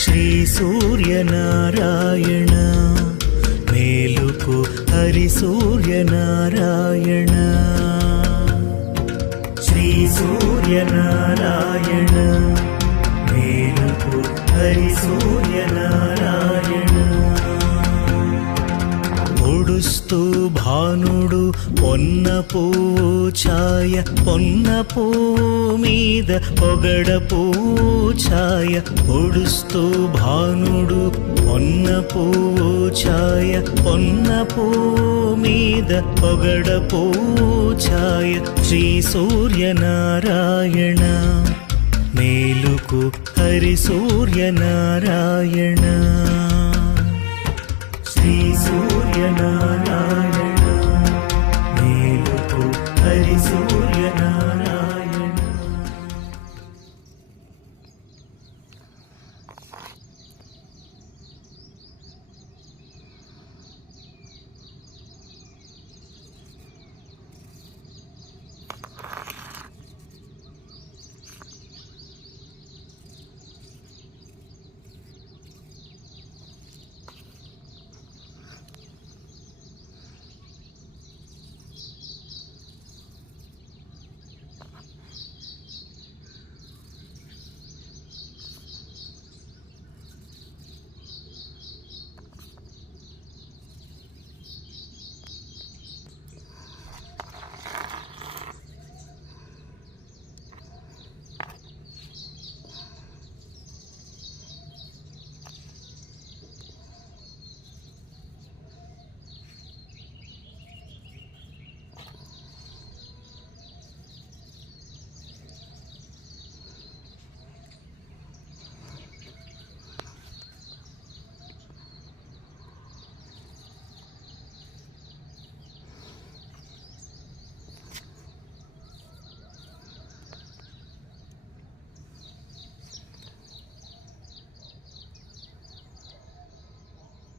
శ్రీ సూర్యనారాయణ మేలుకు హరి సూర్యనారాయణ శ్రీ సూర్యనారాయణ మేలుకు హరి సూర్యనారాయణ పొడుస్తూ భానుడు పొన్న పువ్వు ఛాయ పొన్న పువ్వు మీద పొగడ పువ్వు ఛాయ పొడుస్తూ భానుడు పొన్న పువ్వు ఛాయ పొన్న పువ్వు మీద పొగడ పువ్వు ఛాయ శ్రీ సూర్యనారాయణ మేలుకు హరి సూర్యనారాయణ శ్రీ సూర్యనారాయణ మేలుకు హరి సూర్యనారాయణ